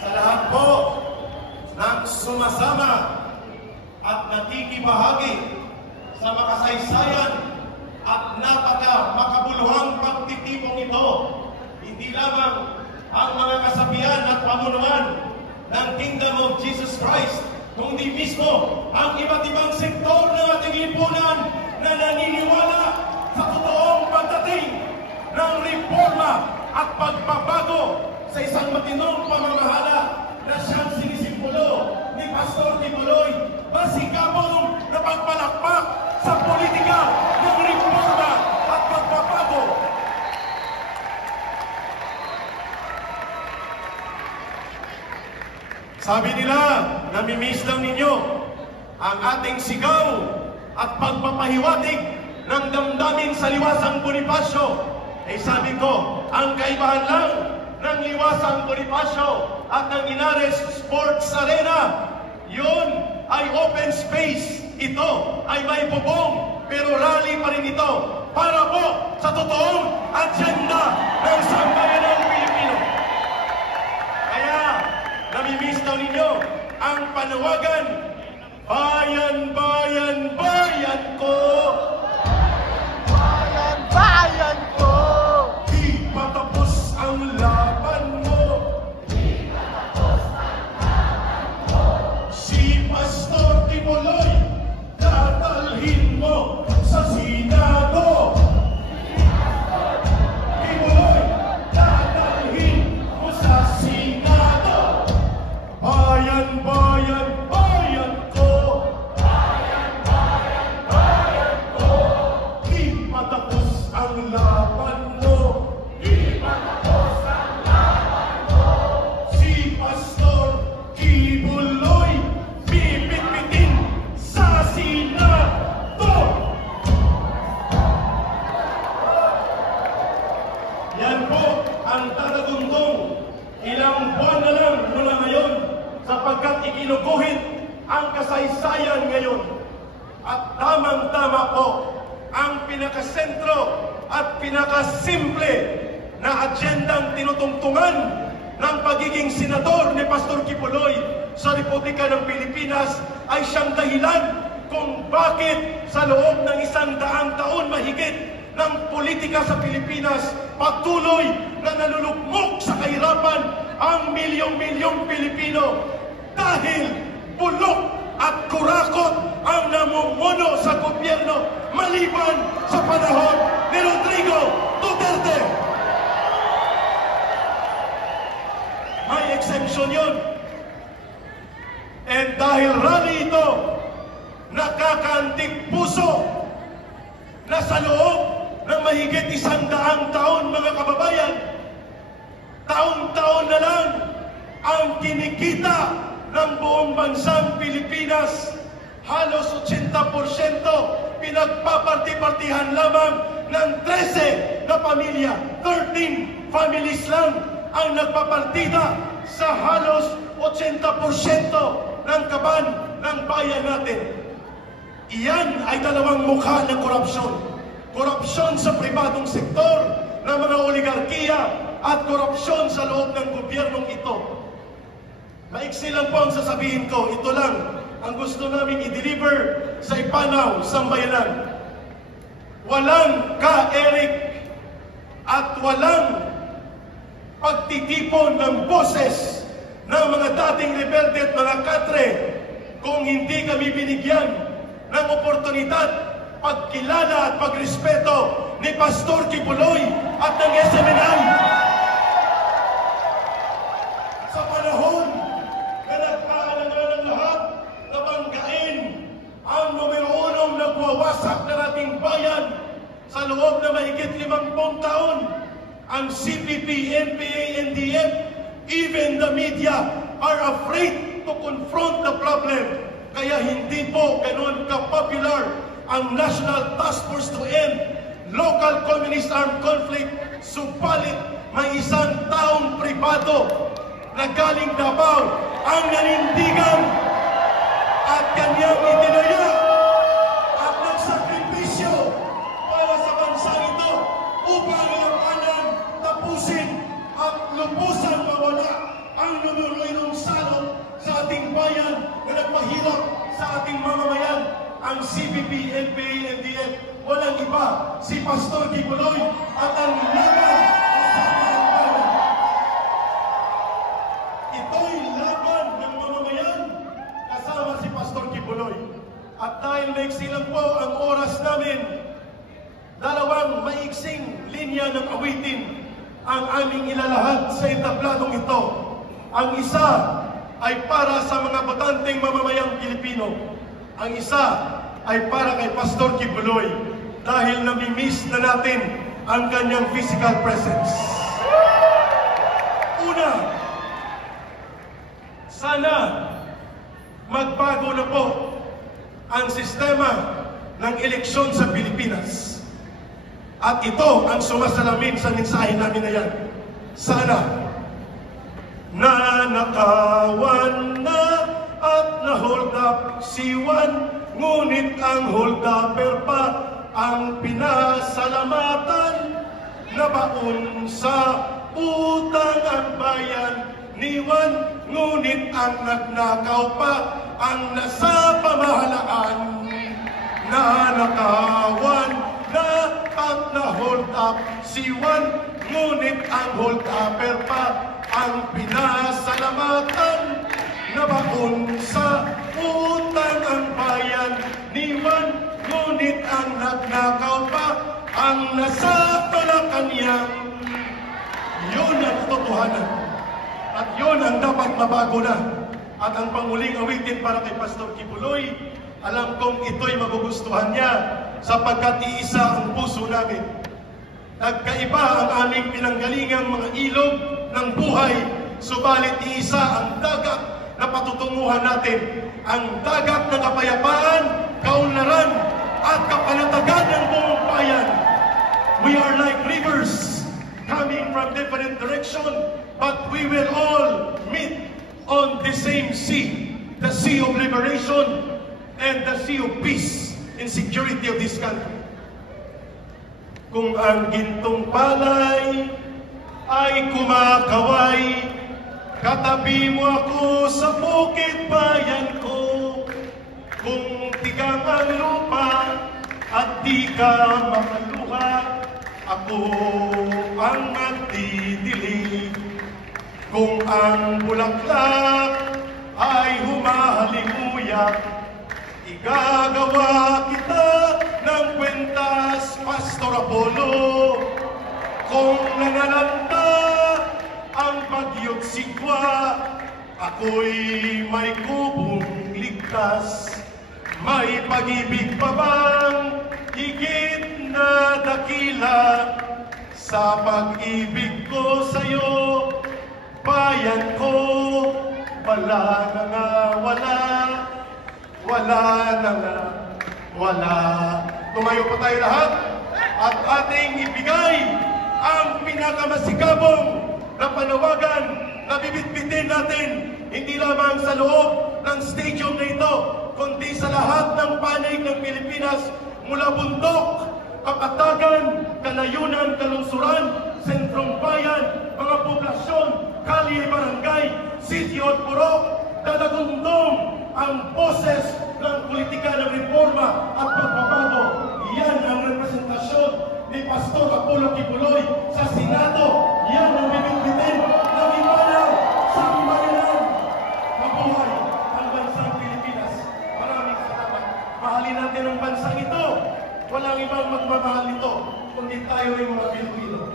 sa lahat po ng sumasama at nakikibahagi sa makasaysayan at makabuluhang pagtitipong ito, hindi lamang ang mga kasabihan at pamunuan ng Kingdom of Jesus Christ, kundi mismo ang iba't ibang sektor ng ating lipunan na naniniwala sa totoong pagdating ng reforma at pagbabago sa isang matinong pamamahala na siyang sinisimbolo ni Pastor Kibuloy, masikapong na pagpalakpak sa politika ng reforma at pagbabago. Sabi nila, namimiss lang ninyo ang ating sigaw at pagpapahiwatig ng damdamin sa Liwasang Bonifacio. Sabi ko, ang kaibahan lang ng Liwasang Bonifacio at ng Inares Sports Arena, yun ay open space. Ito ay may bubong, pero rally pa rin ito para po sa totoong agenda ng sambayanang Pilipino. Kaya, namimiss daw ninyo ang panawagan, bayan, bayan, bayan ko. Bayan, bayan ko. Di patapos ang laban mo. Di patapos ang laban mo. Si Pastor Kibuloy, dadalhin mo sa Senado. Si Pastor Kibuloy, dadalhin mo sa Senado. Bayan, bayan, bayan ko. Bayan, bayan, bayan ko. Di patapos ang laban mo. Di patapos ang laban mo. Si Pastor Kibuloy, bibitbitin sa Senado. Yan po ang tatatungtong ilang buwan na lang mula ngayon, sapagkat ikinuguhit ang kasaysayan ngayon. At tamang-tama po ang pinakasentro at pinakasimple na agendang tinutungtungan ng pagiging senador ni Pastor Kibuloy sa Republika ng Pilipinas ay siyang dahilan kung bakit sa loob ng 100 taon mahigit ng politika sa Pilipinas patuloy na nalulugmok sa kahirapan ang milyong-milyong Pilipino dahil bulok at kurakot ang namumuno sa gobyerno maliban sa panahon ni Rodrigo Duterte. May exemption yun. And dahil rally ito, nakakaantig puso na sa loob ng mahigit 100 taon, mga kababayan, taon-taon na lang ang kinikita ng buong bansang Pilipinas. Halos 80% pinagpaparti-partihan lamang ng 13 na pamilya. 13 families lang ang nagpapartida sa halos 80% ng kaban ng bayan natin. Iyan ay dalawang mukha ng korupsyon. Korupsyon sa pribadong sektor ng mga oligarkiya at korupsyon sa loob ng gobyernong ito. Maiksi lang po ang sasabihin ko. Ito lang ang gusto namin i-deliver sa Ipanaw, Sambayanan. Walang ka-Eric at walang pagtitipon ng boses ng mga dating rebelde at mga katre kung hindi kami binigyan ng oportunidad, pagkilala at pagrespeto ni Pastor Kibuloy at ng SMNI. Sa panahon na nagkaalangan ng lahat na banggain ang numero 1 nagwawasak ng ating bayan sa loob na mahigit 50 taon, ang CPP, NPA, NDF, even the media are afraid to confront the problem. Kaya hindi po ganun ka-popular ang National Task Force to End Local Communist Armed Conflict. Subalit may isang taong pribado na galing Davao ang nanindigan at kanyang itinaya at nagsakripisyo para sa bansang ito upang ilanganan, tapusin at lubusan mawala ang ang numero 1 salot sa ating bayan na nagpahirap sa ating mamamayan, ang CPP, NPA, NDF. Walang iba, si Pastor Kibuloy at ang laban kasama ang bayan. Ito'y laban ng mamamayan kasama si Pastor Kibuloy. At dahil maiksi lang po ang oras namin, dalawang maiksing linya ng awitin ang aming ilalahad sa entabladong ito. Ang isa ay para sa mga botanteng mamamayang Pilipino. Ang isa ay para kay Pastor Kibuloy dahil nami-miss na natin ang kanyang physical presence. Una, sana magbago na po ang sistema ng eleksyon sa Pilipinas. At ito ang sumasalamin sa mensahe namin na yan. Sana nanakawan na at na-hold up si Juan, ngunit ang hold upper pa ang pinasalamatan na baon sa utang ang bayan ni Juan, ngunit ang nagnakaw pa ang nasa pamahalaan. Nanakawan na at na-hold up si Juan, ngunit ang hold upper pa ang pinasalamatan na baon sa utang ang bayan ni Juan, ngunit ang nagnakaw pa ang nasa Malacanang. Yun ang totohanan. At yun ang dapat mabago na. At ang panguling awitin para kay Pastor Kibuloy, alam kong ito'y magugustuhan niya sapagkat iisa ang puso namin. Nagkaiba ang aming pinanggalingang mga ilog ng buhay, subalit iisa ang dagat na patutunguhan natin. Ang dagat ng kapayapaan, kaunlaran, at kapanatagan ng buong bayan. We are like rivers coming from different directions, but we will all meet on the same sea, the sea of liberation and the sea of peace and security of this country. Kung ang gintong palay ay kumakaway, katabi mo ako sa bukid bayan ko. Kung tigang ang lupa at di ka makaluha, ako ang magdidilig. Kung ang bulaklak ay humahalimuyak, igagawa kita ng kwentas, Pastor Apollo. Kung nanalanta ang bagyo't sigwa, ako'y may kubong ligtas. May pag-ibig pa bang higit na dakila sa pag-ibig ko sa'yo, bayan ko? Wala na nga, wala na nga, wala. Tumayo po tayo lahat at ating ibigay ang pinakamasikabong na panawagan na bibitbitin natin hindi lamang sa loob ng stadium na ito, kundi sa lahat ng panig ng Pilipinas, mula bundok, kapatagan, kalayunan, kalungsuran, sentrong bayan, mga poblasyon, kalye, barangay, sitio at purok, dadagundong ang boses ng politika ng reforma at pagbabago. Yan ang representasyon ni Pastor Apollo Kibuloy sa Senado. Yan ang bibitbitin ng ibanang sambayanan. Mabuhay ang bansang Pilipinas. Maraming salamat. Mahalin natin ang bansang ito. Walang ibang magmamahal nito, kundi tayo ay mga Pilipino.